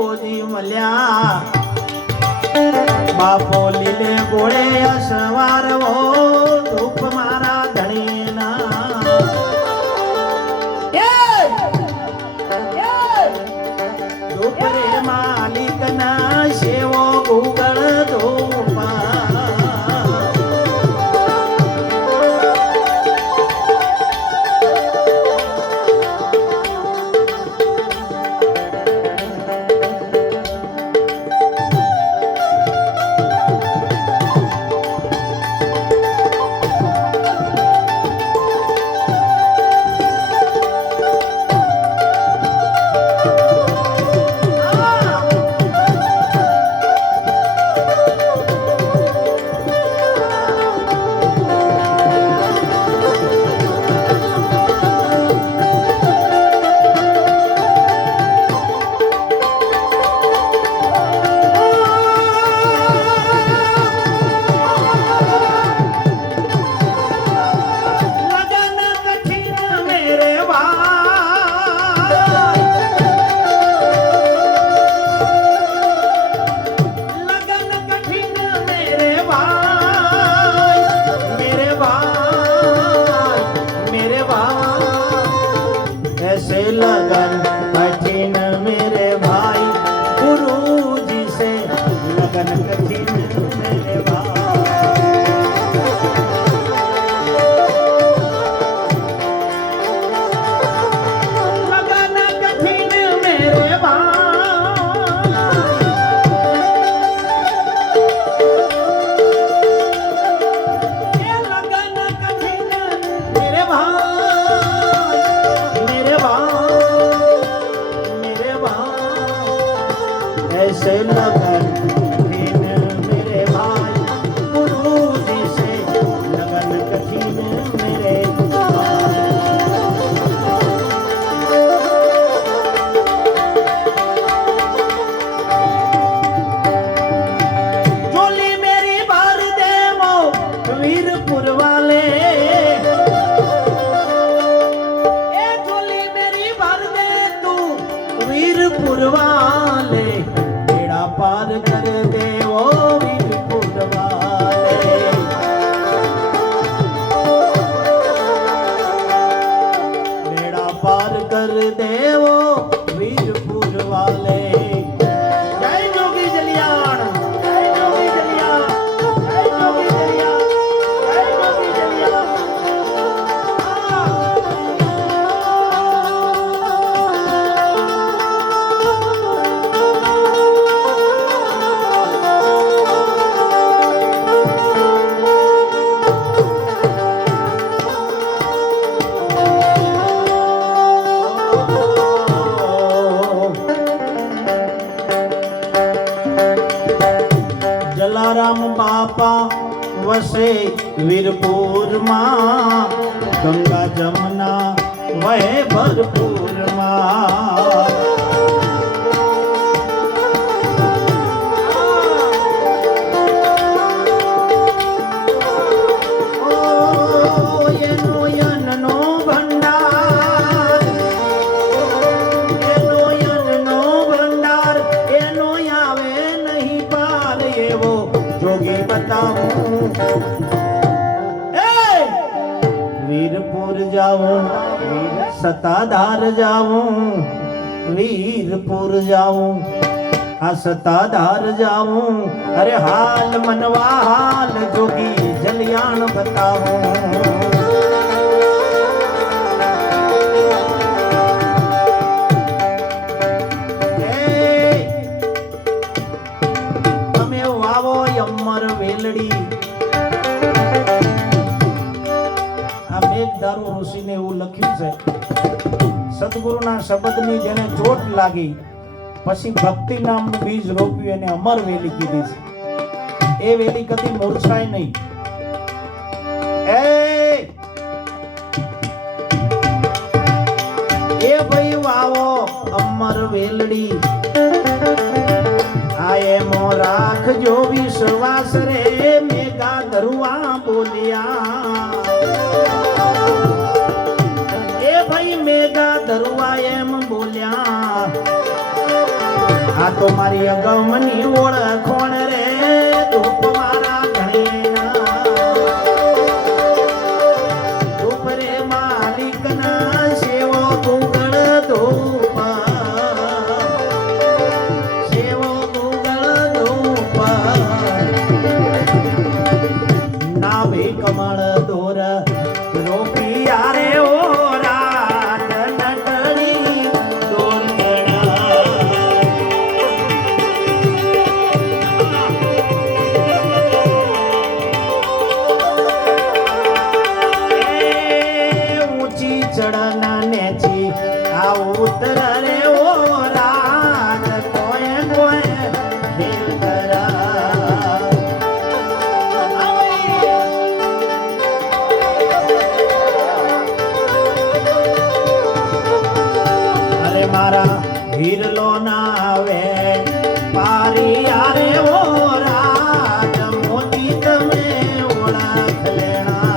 બોજી મળ્યા બાપો લીલે ગોળે અસવારવો ધૂપ મારા ધણીના ધૂપ રે માલિક ના સેવો ગુગળ ધૂપા लगन कठिन मेरे भाई गुरुजी से लगन कठिन मेरे लगन कठिन मेरे लगन कठिन मेरे ऐसे लगन कठिन मेरे भाई गुरुजी से लगन कठिन मेरे चोली मेरी भर देवो वीरपुर वाले ए चोली मेरी भर दे तू वीरपुर वाले पार कर दे वो वीरपुर वाले बेड़ा पार कर दे वो वीरपुर वाले जय जोगी जलियान जय जोगी जलियान जय जोगी जलियान जय जोगी जलियान जलाराम बापा वसे वीरपुर मां गंगा जमुना वह भरपूर मां वीरपुर जाऊं सताधार जाऊं वीरपुर जाऊं हाँ सताधार जाऊं अरे हाल मनवा हाल जोगी जलियान बताऊं તમે વાવો અમર વેલડી દારૂ ઋષિને એવું લખ્યું છે સદગુરુના શબ્દની જેને ચોટ લાગી પછી ભક્તિ નામનું બીજ રોપ્યું એને અમર વેલી કીધી છે એ વેલી કદી મૂર્છાય નહીં એ ભાઈ વાવો અમર વેલડી આયે મો રાખજો વિશ્વાસ રે મેઘા ધરુઆ બોલ્યા મેઘા ધરુઆ એમ બોલ્યા આ તો મારી અગમની ઓળખોણ રે ધૂપ મારા ઘરેના ધૂપ રે માલિકના સેવો ગુગળ ધૂપ સેવો ગુગળ ધૂપ નાભે કમળ દોર રોપિયા રે ઓ રાત નટણી ઊંચી ચડના નેચી આ ઉતર રે ઓ રાત કોઈ કોઈ ખેલ કરા અરે મારા હીરલો ના આવે પારી આરે ઓ રાત મોતી તમે ઓળખ લેણા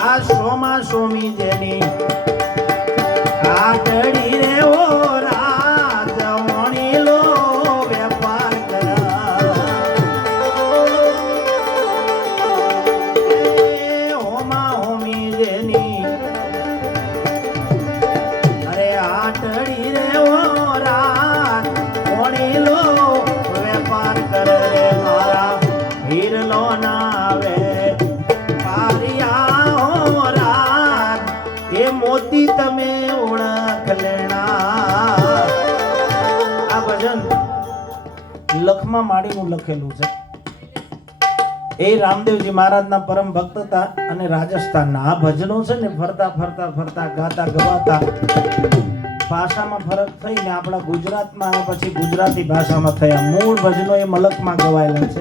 આ સોમા સોમી જેની આટડી રે ઓ રાજ વણીલો વેપાર કરા હોમા હોમી જેની અરે આટડી રે ઓ રાજ વણીલો વેપાર કરે રે મારા હીરલો ના આવે એ મોતી તમે ઓળખ લેણા આ ભજન લખમાં માડીનું લખેલું છે એ રામદેવજી મહારાજના પરમ ભક્ત હતા અને રાજસ્થાનના આ ભજનો છે ને ફરતા ફરતા ફરતા ગાતા ગવાતા ભાષામાં ફરક થઈને આપણા ગુજરાતમાં અને પછી ગુજરાતી ભાષામાં થયા મૂળ ભજનો એ મલકમાં ગવાયેલા છે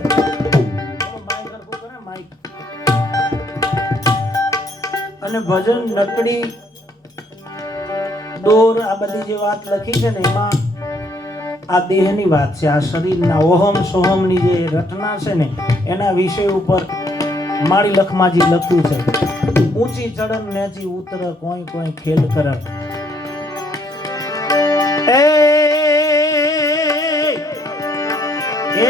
અને ભજન નકડી દોર આ બધી જે વાત લખી છે ને એમાં આ દેહની વાત છે આ શરીરના ઓહમ સોહમની જે રચના છે ને એના વિષય ઉપર માળી લખમાજી લખ્યું છે ઊંચી ચડન નેચી ઉતર કોઈ કોઈ ખેલ કર એ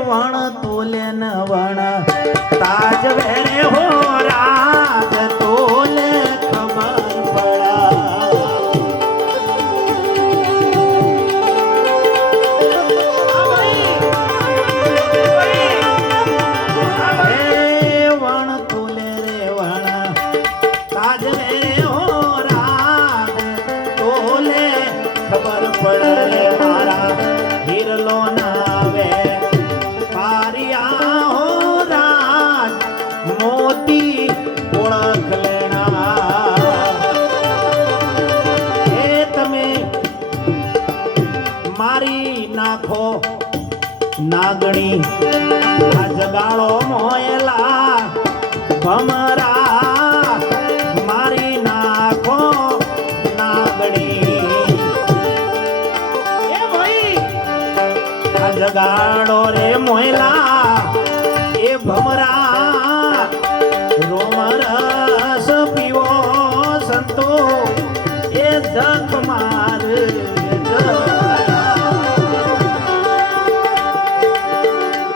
વણ તોલે ન વણ તાજ વેરે હો રાત તોલે ખબર પડા વણ તોલે રે વણ તાજ વેરે હો રાત તોલે ખબર પડે રે મારા હીરલો ના આવે પારિયા હો રાત મોતી ઓળખ લેણા એ તમે મારી નાખો નાગણી આ જગાળો મોયલા ભમરા મારી નાખો નાગણી એ ભાઈ આ જગાડો રે મોયલા એ ભમરા રોમરસ પીવો સંતો એ ધક માર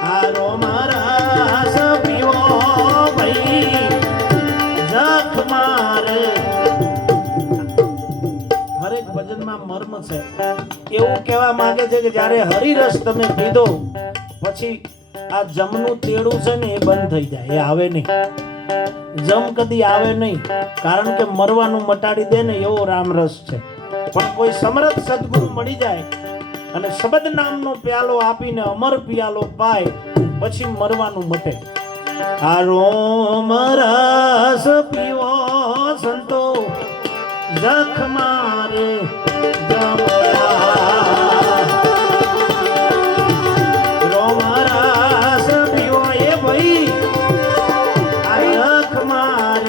આ રોમરસ પીવો ભાઈ ધક માર હરેક ભજનમાં મર્મ છે એવું કહેવા માંગે છે કે જ્યારે હરિરસ તમે પીધો પછી આ જમનું તેડું છે ને એ બંધ થઈ જાય એ આવે નહીં જમ કદી આવે નહીં કારણ કે મરવાનું મટાડી દે ને એવો રામરસ છે પણ કોઈ સમર્થ સદગુરુ મળી જાય અને શબ્દ નામનો પ્યાલો આપીને અમર પિયાલો પાય પછી મરવાનું મટે આ રોમ રસ પીવો સંતો જખ માર રોમ રસ પીવો એ ભાઈ આ જખ માર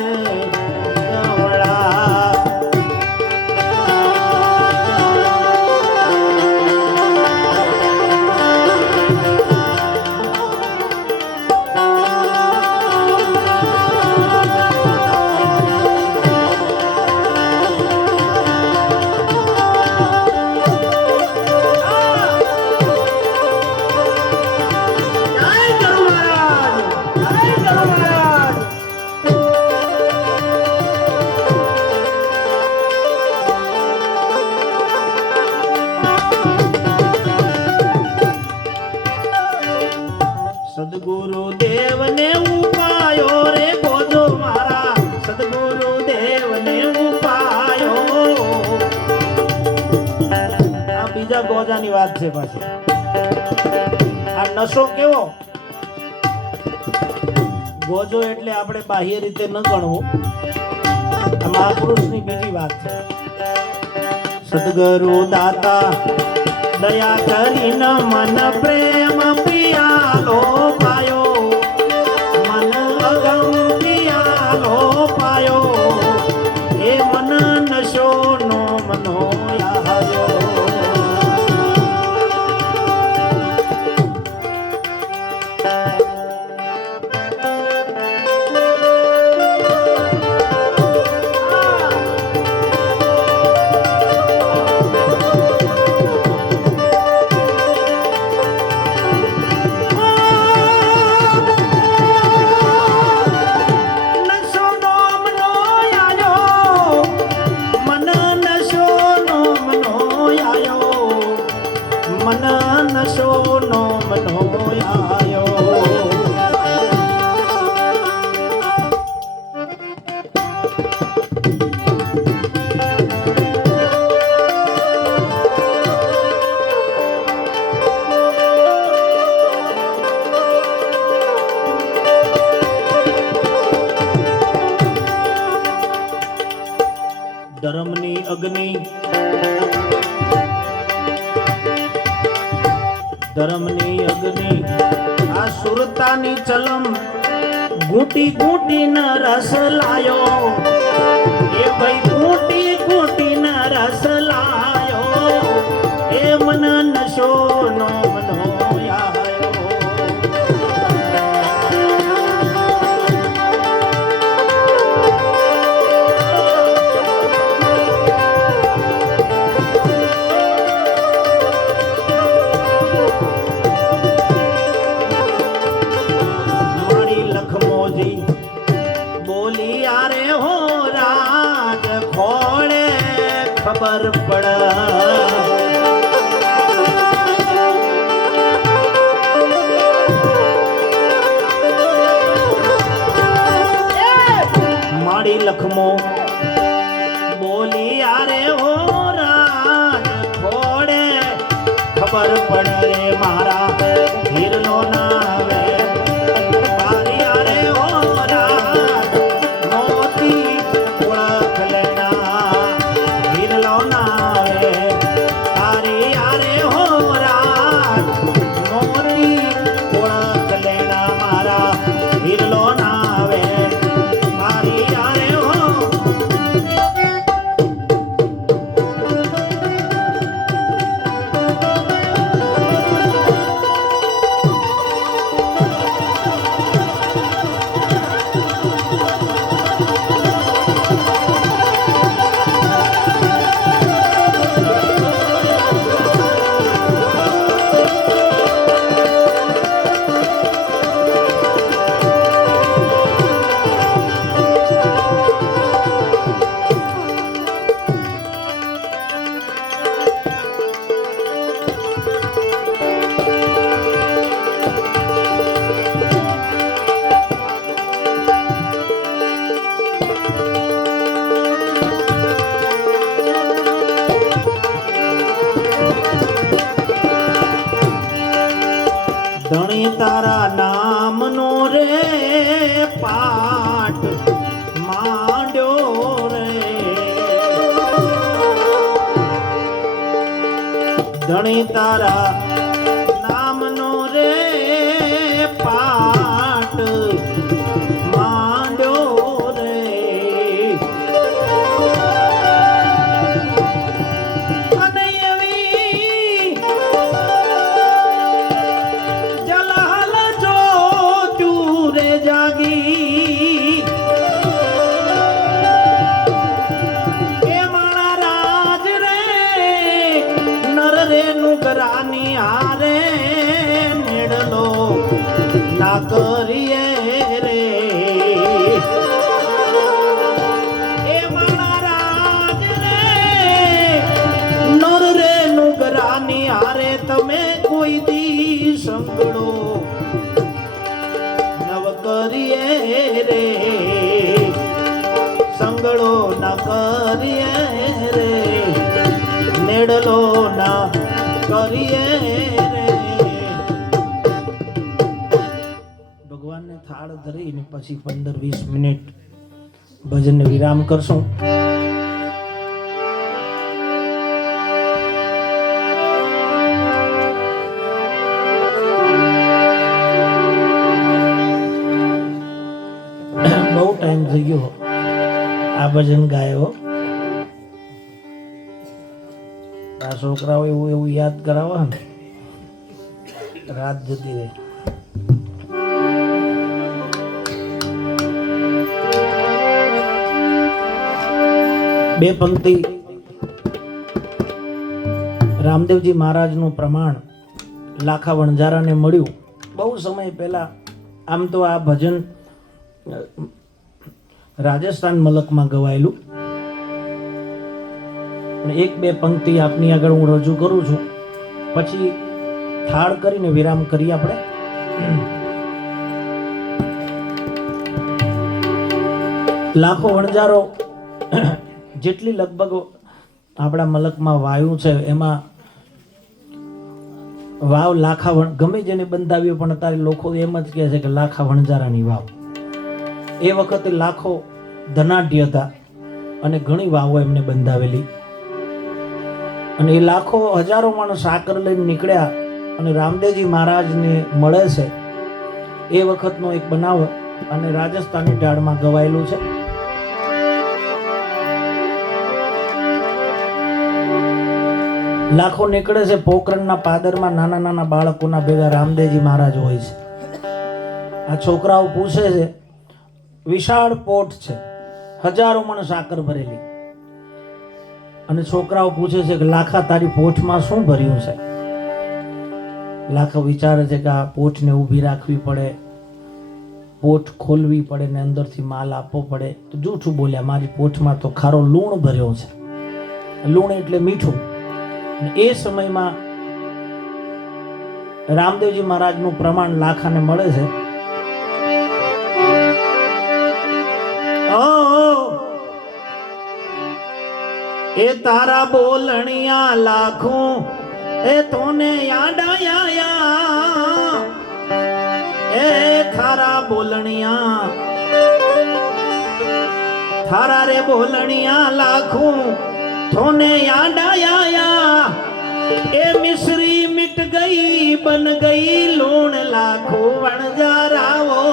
સદગુરુદેવ ને ઉપાયો રે ગોજો મારા સદગુરુદેવ ને ઉપાયો આ બીજા ગોજાની વાત છે પાછી આ નશો કેવો ગોજો એટલે આપણે બાહ્ય રીતે ન ગણવું આ મહાપુરુષની બીજી વાત છે સદગુરુ દાતા દયા કરીને મન પ્રેમ પિયાલો પાયો મન અગમ પિયાલો પાયો એ મન નશો નો મનો આવ્યો ધર્મની અગ્નિ આ સુરતાની ચલમ ઘૂંટી ઘૂંટી ન રસ લાયો એ ભાઈ ઘૂંટી ઘૂંટી ન રસ લાયો એ મન નશો નો મનો બોલી આરે હો રાજ ખોળે ખબર પડ ધણી તારા નામનો રે પાઠ માંડ્યો રે ધણી તારા નામનો રે પાઠ માંડ્યો રે અને એવી જલાલ જોતું રે જાગી એ મારા રાજ રે નર રે નુગરાની હારે નેડલો ના કરીએ રે એ મારા રાજ રે નર રે નુગરાની હારે તમે કોઈ દી સંગળો નવ કરીએ રે સંગળો ન કરીએ રે નેડલો ના કરીએ રે ભગવાનને થાળ ધરીને પછી 15-20 મિનિટ ભજનને વિરામ કરશું. બહુ ટાઈમ થઈ ગયો આ ભજન ગાયો. આ છોકરાઓ એવું એવું યાદ કરાવો ને રાત જતી રહે. બે પંક્તિ રામદેવજી મહારાજનું પ્રમાણ લાખા વણઝારાને મળ્યું બહુ સમય પહેલા. આમ તો આ ભજન રાજસ્થાન મલકમાં ગવાયેલું, પણ એક બે પંક્તિ આપની આગળ હું રજૂ કરું છું, પછી થાળ કરીને વિરામ કરીએ આપણે. લાખો વણઝારો જેટલી લગભગ આપણા મલકમાં વાયુ છે એમાં વાવ લાખા ગમે જેને બંધાવ્યું, પણ અત્યારે લોકો એમ જ કહે છે કે લાખા વણઝારાની વાવ. એ વખતે લાખો ધનાઢ્ય હતા અને ઘણી વાવો એમને બંધાવેલી, અને એ લાખો હજારો માણસ સાકર લઈને નીકળ્યા અને રામદેવજી મહારાજને મળે છે. એ વખતનો એક બનાવ અને રાજસ્થાની ઢાળમાં ગવાયેલું છે. લાખો નીકળે છે, પોકરણના પાદરમાં નાના નાના બાળકોના ભેગા રામદેવજી મહારાજ હોય છે. આ છોકરાઓ પૂછે છે, વિશાળ પોટ છે, હજારો મણ સાકર ભરેલી, અને છોકરાઓ પૂછે છે કે લાખા તારી પોઠમાં શું ભર્યું છે? લાખો વિચારે છે કે આ પોઠને ઊભી રાખવી પડે, પોઠ ખોલવી પડે ને અંદરથી માલ આપવો પડે. તો જૂઠું બોલ્યા, મારી પોઠમાં તો ખારો લૂણ ભર્યો છે. લૂણ એટલે મીઠું. એ સમયમાં રામદેવજી મહારાજનું પ્રમાણ લાખાને મળે છે. એ તારા બોલણિયા લાખું એ તોને યાદ આયા, એ થારા બોલણિયા થારા રે બોલણિયા લાખું થોને યાદ આયા. એ મિશ્રી મિટ ગઈ બન ગઈ લૂણ લાખો વણઝારાઓ.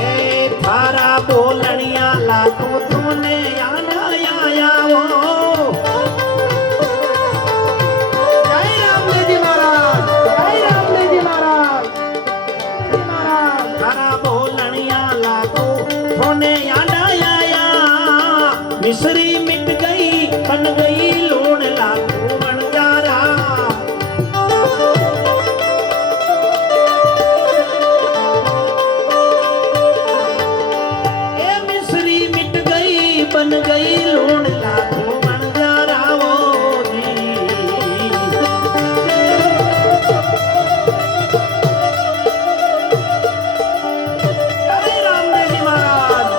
એ થારા બોલણિયા લાખો થોને યાદ આયા. मिसरी मिट गई बन गई लूण लाखो वणझारा. ए मिसरी मिट गई बन गई लूण लाखो वणझारा. रामदेवजी महाराज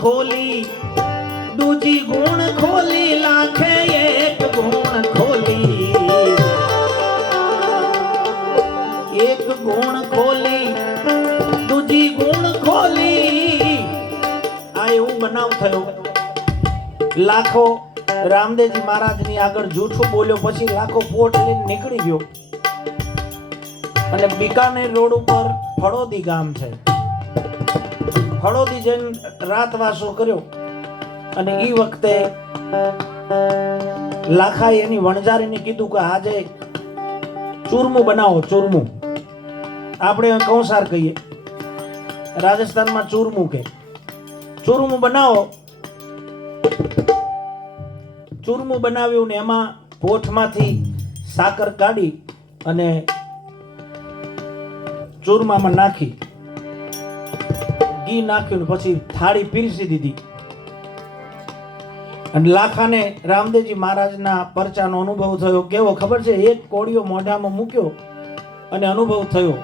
ખોલી દૂજી ગુણ ખોલી લાખે એક ગુણ ખોલી એક ગુણ ખોલી દૂજી ગુણ ખોલી આ એવું બનાવ થયો લાખો રામદેવજી મહારાજની આગળ જૂઠું બોલ્યો પછી લાખો પોટ લઈને નીકળી ગયો અને બિકાનેર રોડ ઉપર ફળોદી ગામ છે ફળોદી જઈને રાતવાસો કર્યો અને એ વખતે લાખાએ એની વણજારીને કીધું કે આજે ચૂરમું બનાવો ચૂરમું આપણે કૌસાર કહીએ રાજસ્થાનમાં ચૂરમું કે ચૂરમું બનાવો ચૂરમું બનાવ્યું ને એમાં પોઠમાંથી સાકર કાઢી અને ચૂરમામાં નાખી ઘી નાખ્યું પછી થાળી પીરસી દીધી અને લાખાને રામદેવજી મહારાજના પરચાનો અનુભવ થયો કેવો ખબર છે એક કોળિયો મોઢામાં મૂક્યો અને અનુભવ થયો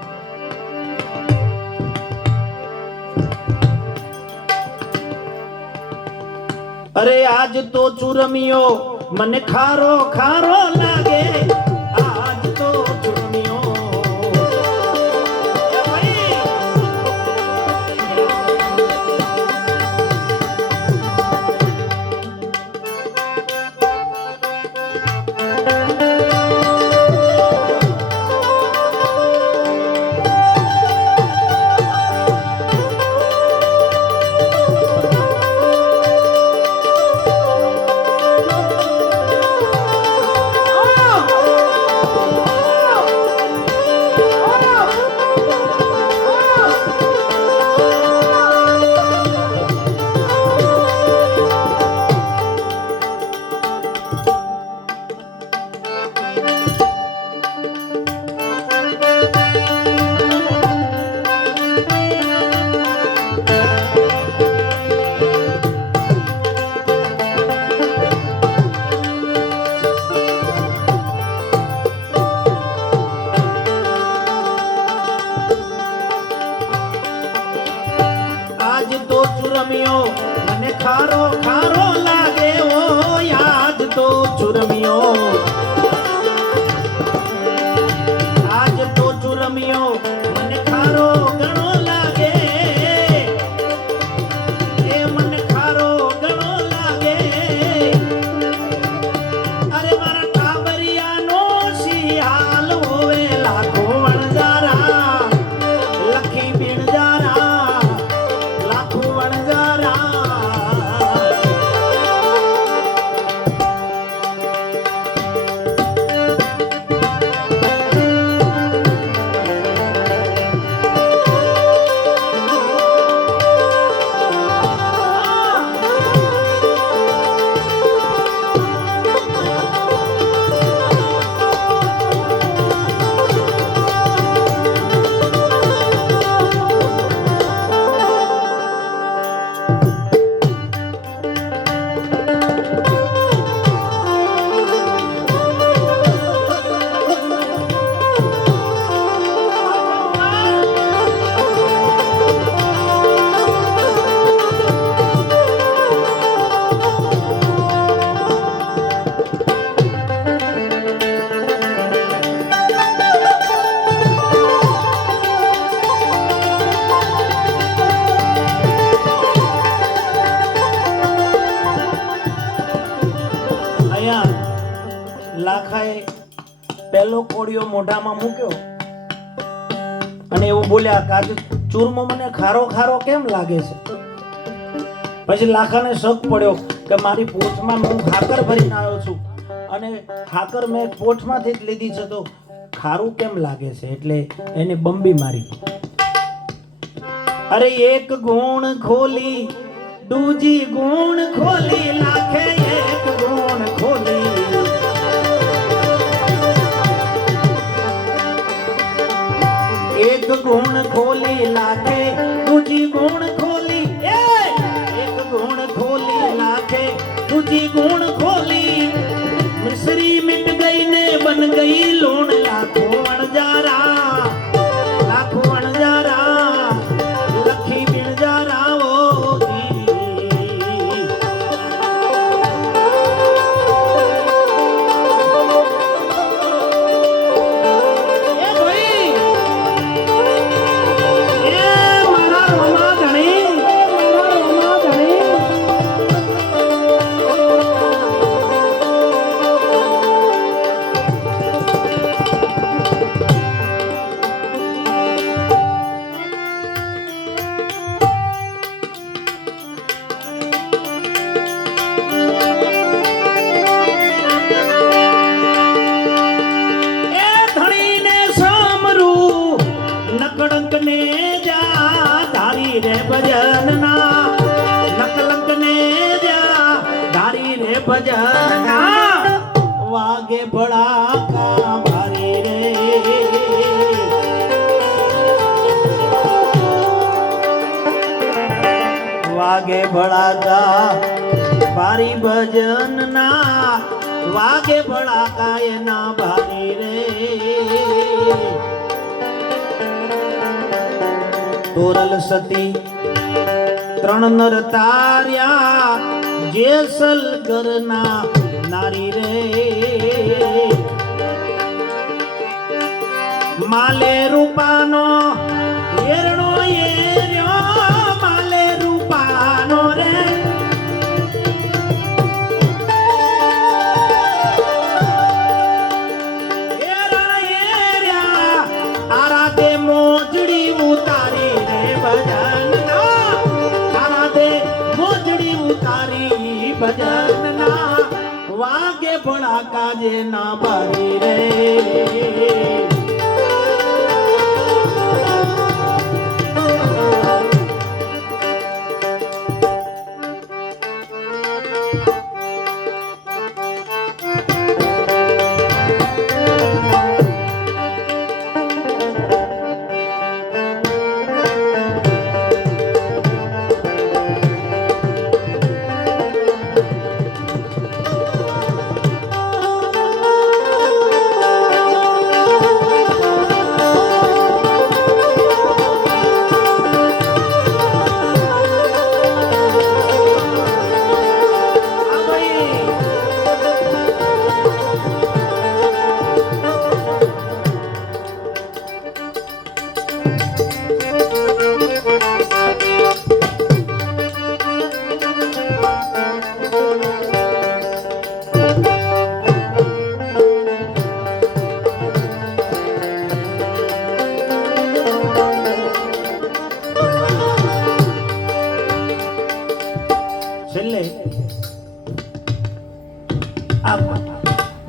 અરે આજ તો ચૂરમિયો મને ખારો ખારો લાગે આજ તો ચૂરમિયો મને ખારો ખારો લાગે ઓ યાદ તો ચુરમિયો આજ તો ચુરમિયો મને ખારો ઘણો લાગે એ મને ખારો ઘણો લાગે અરે મારા ટાબરિયાનો શિયાલ હોવે લાખો વણજારા લખી બીણજારા લાખાએ પહેલો કોળિયો મોઢામાં મૂક્યો અને એવું બોલ્યા કે આજે ચૂરમો મને ખારો ખારો કેમ લાગે છે પછી લાખાને શક પડ્યો કે મારી પોઠમાં હું ખાકર ભરીને આવ્યો છું અને ખાકર મેં પોઠમાંથી જ લીધી છે તો ખારું કેમ લાગે છે એટલે એને બંબી મારી અરે એક ગુણ ખોલી દૂજી ગુણ ખોલી લાખે એક ગુણ ખોલી एक गुण खोली लाखे दूजी गुण खोली एक गुण खोली लाखे दूजी गुण खोली मिश्री मिट गई ने बन गई लूण लाखों अणजारा लाखों अणजारा लखी बिणजारा ओ दी ધારી રે ભજનના નકલંક ને ધારી રે ભજનના વાગે ભડાકા મારી રે વાગે ભડાકા ભારી ભજનના વાગે ભડાકા એના ભારી રે તોરલ સતી ત્રણ નર તાર્યા જેસલગર ના નારી રે માલે રૂપાનો હેરણો એર્યો માલે રૂપાનો રે હેરણ એર્યા તારા દે મોજડી ઉતારી રે ભજનના તારા દે મોજડી ઉતારી ભજનના વાગે ભડાકા જે ના બારી રે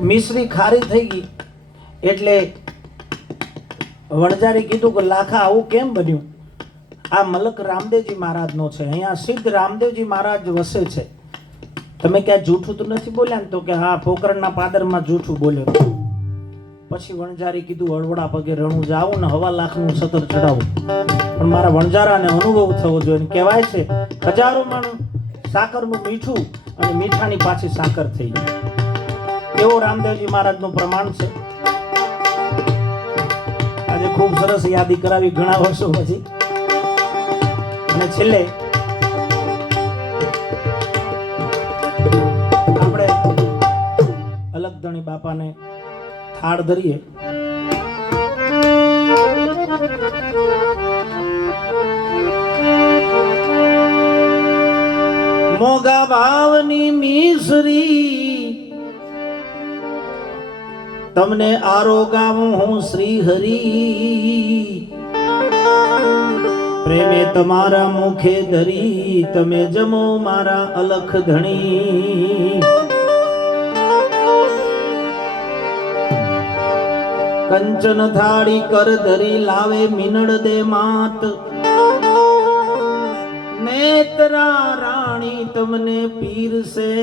મિશ્રી ખારી થઈ ગઈ એટલે વણજારી કીધું કે લાખા આવું કેમ બન્યું? આ મલક રામદેવજી મહારાજનો છે, અહીંયા સિદ્ધ રામદેવજી મહારાજ વસે છે, તમે ક્યાં જૂઠું તો નથી બોલ્યા ને? તો કે હા, પોકરણના પાદરમાં જૂઠું બોલ્યો. પછી વણજારી કીધું હળવડા પગે રણું જાવું ને 1.25 લાખનું સતર ચડાવું, પણ મારા વણજારાને અનુભવ થવો જોઈએ. કહેવાય છે હજારો મણ સાકરનું મીઠું અને મીઠાની પાછી સાકર થઈ જાય. એવો રામદેવજી મહારાજનું પ્રમાણ છે. આજે ખૂબ સરસ યાદી કરાવી ઘણા વર્ષો પછી. અને છેલ્લે આપણે અલગધણી બાપાને થાળ ધરીએ. મોગા ભાવની મિસરી તમને આરોગાવું હું શ્રી હરી, પ્રેમે તમારા મુખે ધરી તમે જમો મારા અલખ ધણી. કંચન થાળી કર ધરી લાવે મિનળ દે માત, નેત્રા રાણી તમને પીરસે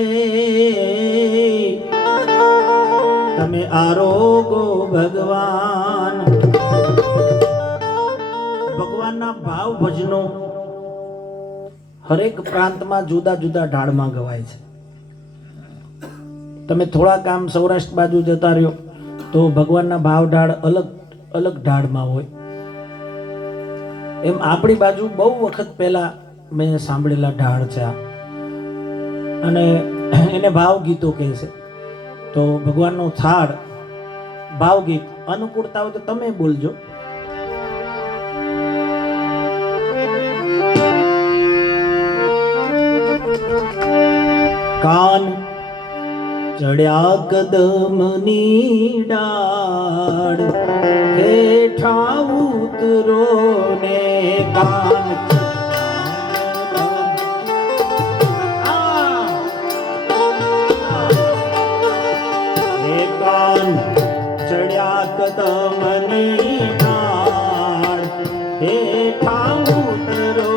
તમે આરોગો ભગવાન. ભગવાનના ભાવ ભજનો હરેક પ્રાંતમાં જુદા જુદા ઢાળમાં ગવાય છે. તમે થોડાક આમ સૌરાષ્ટ્ર બાજુ જતા રહ્યો તો ભગવાનના ભાવ ઢાળ અલગ અલગ ઢાળમાં હોય. એમ આપણી બાજુ બહુ વખત પહેલા મેં સાંભળેલા ઢાળ છે અને એને ભાવ ગીતો કહે છે. તો ભગવાનનો થાળ ભાવગીત અનુકૂળતા હોય તો તમે બોલજો. કાન ચડ્યા કદમની ડાળ, હેઠા ઉતરો ને કાન ચડ્યા કદમની ડાળ, હેઠા ઉતરો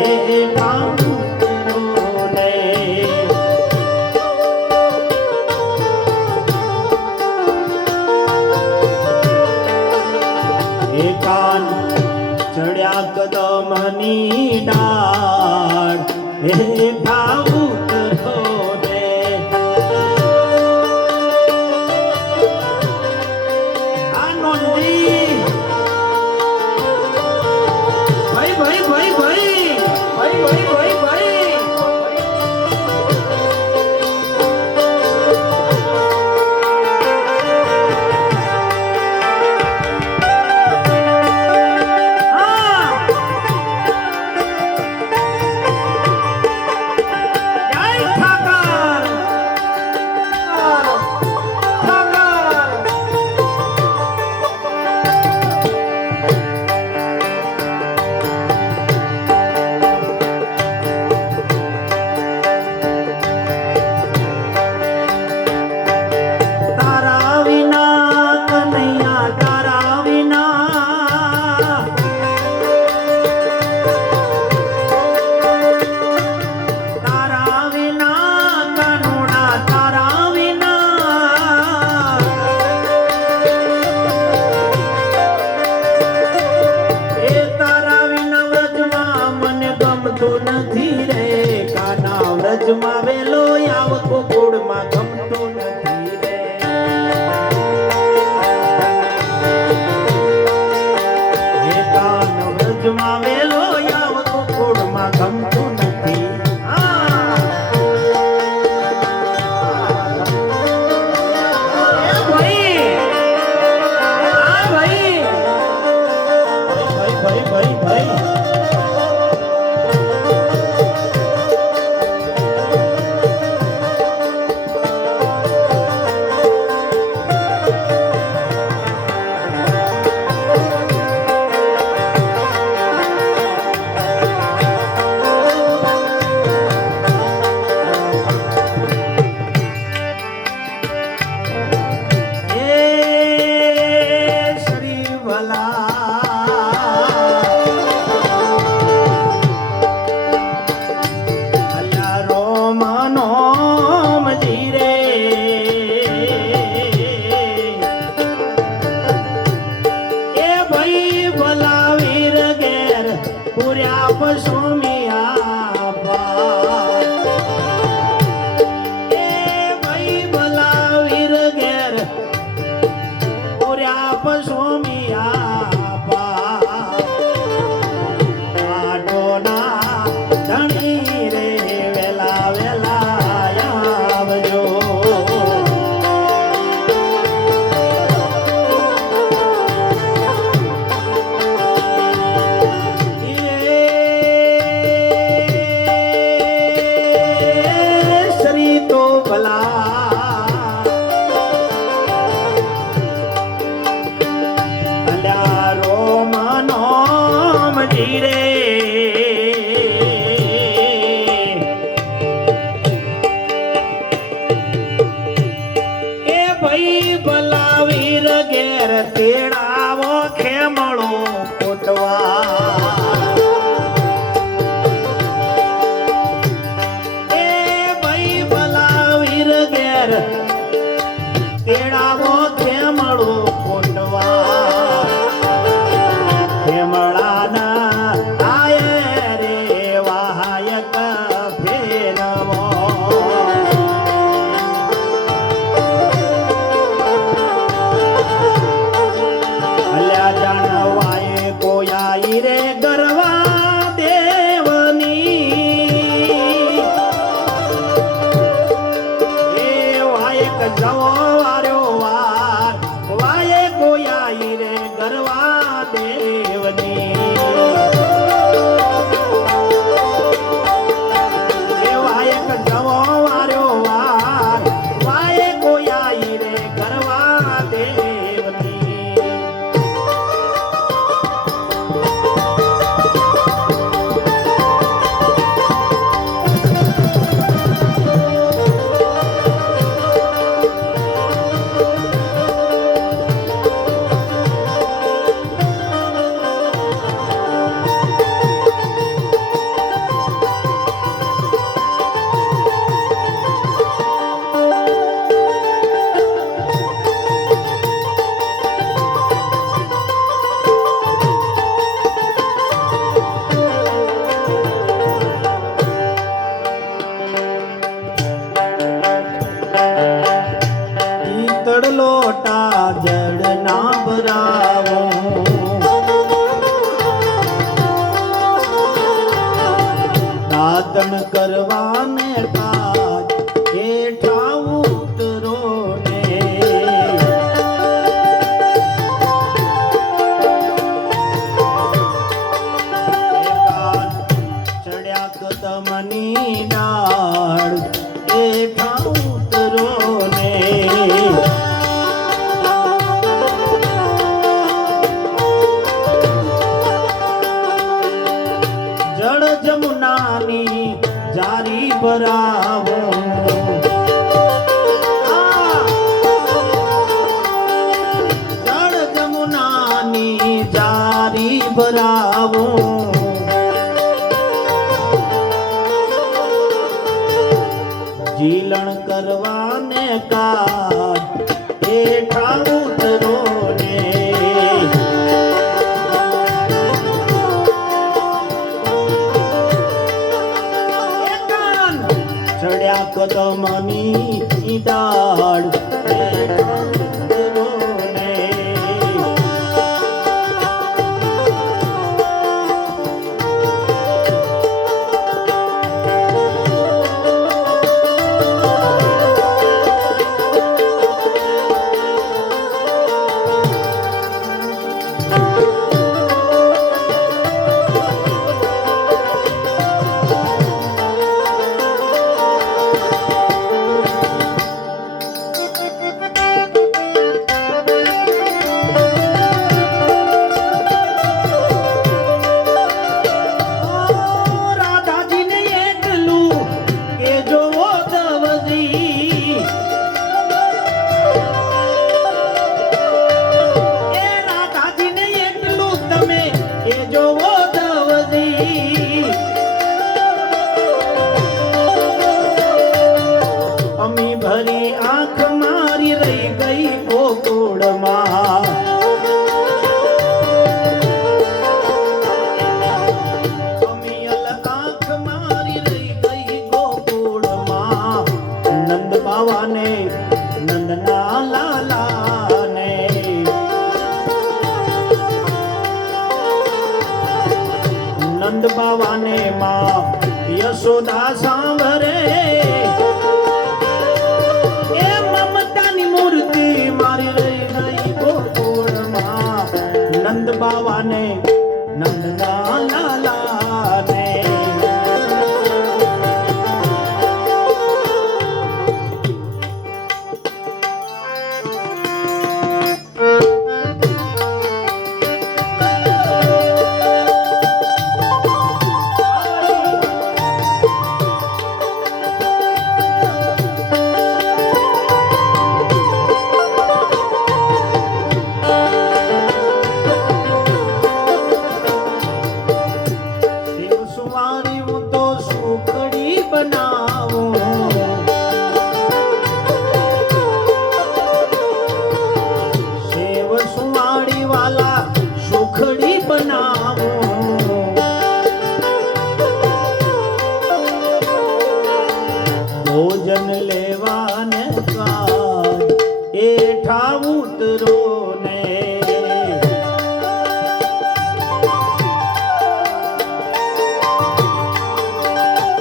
હે ભાવતરો ને હે કાન ચડ્યા કદમની ડાળ હે ભાવતરો ને આ નોંધી ભાઈ ભાઈ ભાઈ ભાઈ ભાઈ ભાઈ ભાઈ ભાઈ વ્રજમાં વેલો આવતો ગોળમાં ગમતો નથી રે હે કાન વ્રજમાં વેલો આવતો ગોળમાં ગમતો નથી ભાઈ ભાઈ ભાઈ દાતણ કરવાને કાજ હેઠા ઉતરો ને ચડ્યા કદમની ડાળ હેઠા ઉતરો ને જળ જમુનાની જારી ભરાવો જળ જમુનાની જારી ભરાવો જીલણ કરવાને કાજ હેઠા ઉતરો ને ચડ્યા કદમની ડાળ હેઠા ઉતરો ને ભરી આંખ મારી રહી ગઈ ગોકુળમાં અમિયલ આંખ મારી રહી ગઈ ગોકુળમાં નંદ બાવાને નંદના લાલાને નંદ બાવાને માં યશોદા સાંભરે નંદ બાવાને નંદના લાલાને ભોજન લેવાને કાજ હેઠા ઉતરો ને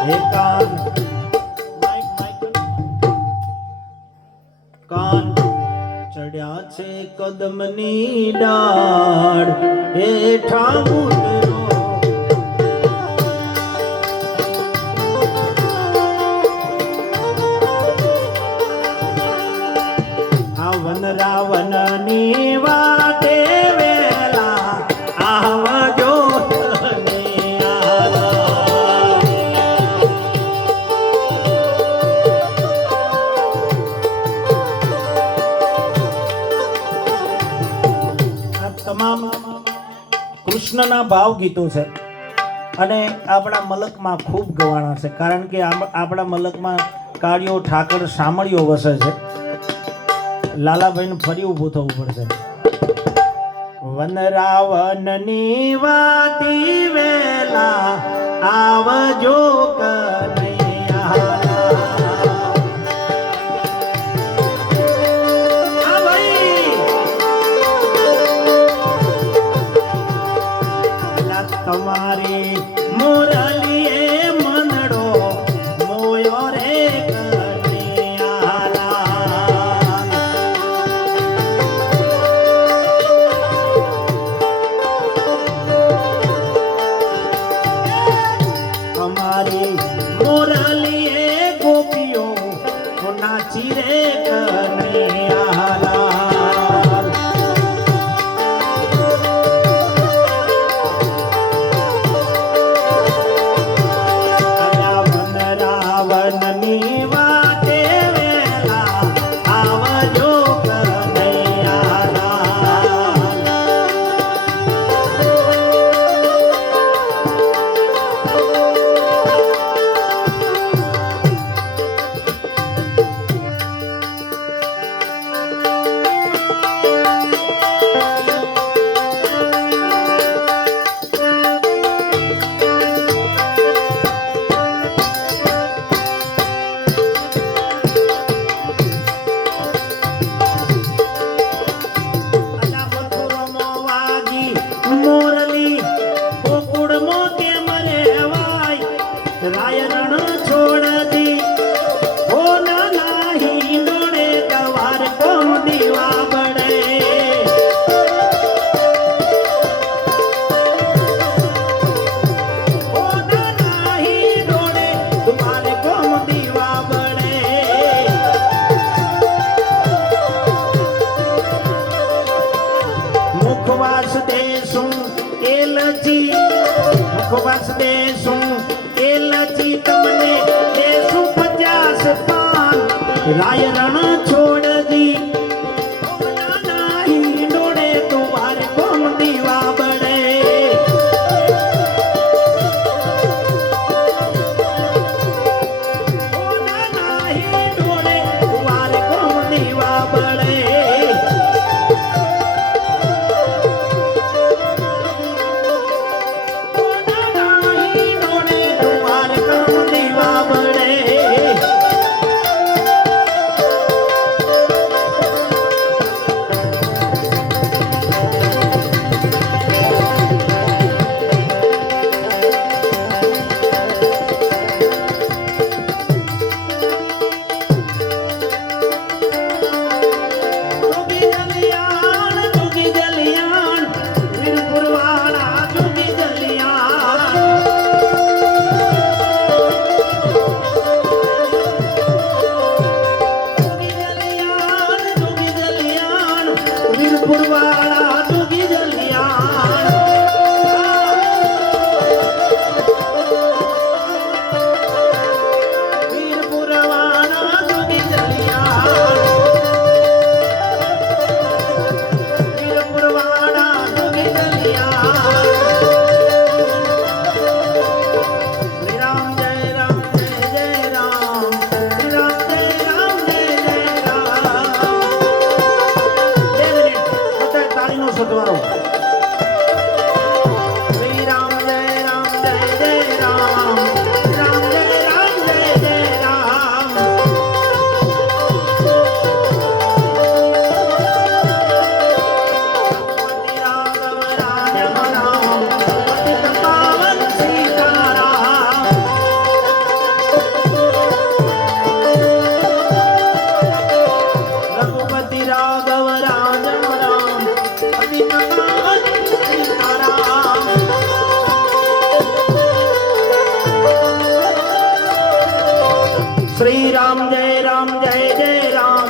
હે કાન કાન ચડ્યા છે કદમની ડાળ હેઠા ઉતરો રાવણની વાટે વેલા આવજો તમામ કૃષ્ણના ભાવ ગીતો છે અને આપણા મલકમાં ખૂબ ગવાણા છે કારણ કે આપણા મલકમાં કાળિયો ઠાકર સામળિયો વસે છે લાલાભાઈને ફરી ઊભું થવું પડશે વન રાવણની વાતી વેલા આવજો તમારી મુરલીએ મન અમારી મોરલી એ ગોપીઓ નાચી રે કનૈયાલાલ અલા વન રાવણની વાટે વેલા આવજો મુખવાસ દેશું એલચી તમને દેશું 50 પાન રાય રણ છોડજી નાહી ડોળે તુવાર કોમ દીવા બળે નાહી ડોળે તુવાર કોમ દીવા બળે श्री राम जय जय राम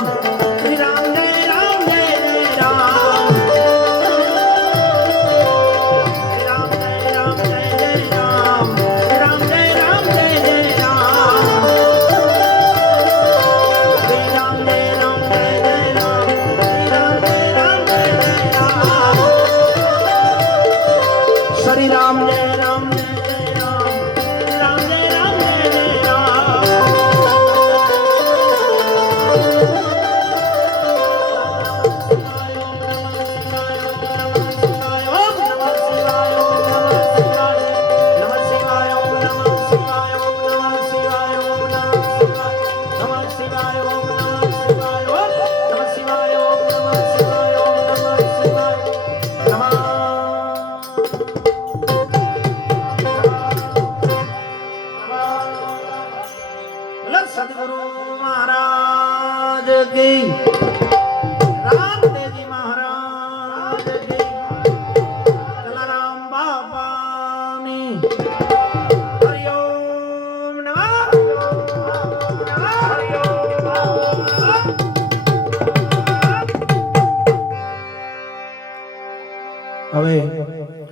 श्री राम जय जय राम श्री राम जय जय राम श्री राम जय जय राम श्री राम जय जय राम श्री राम जय जय राम श्री राम जय सदगुरु महाराज की रामदेव जी महाराज की कलाराम बाबा नी हरिओम। હવે